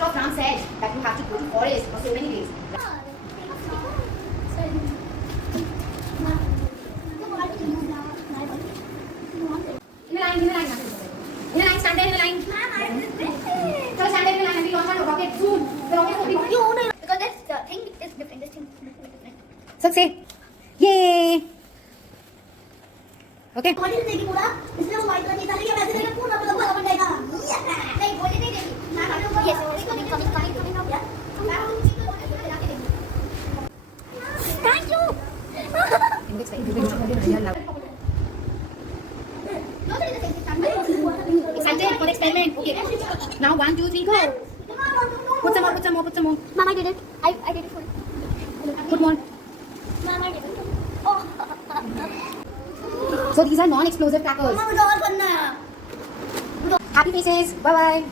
Uncle of Ram said that you have to go to forest for so many days. In a line, stand there in a line. So stand there in a line and we launch our rocket soon. The rocket will be because this thing is different. This thing is different. So say, yay! Okay. What is it? इसलिए वो white वाली डालेंगे वैसे देना पूरा मतलब बड़ा बन जाएगा। नहीं बोले नहीं देगी। ना ना yes coming now yeah. Thank you. Excited for the experiment. Okay. Now 1, 2, 3, go. Put some more. Mama did it. I did it for. Put more. Mama did it. Oh. So these are non-explosive crackers. Mama मुझे और बनना है. Happy faces. Bye bye.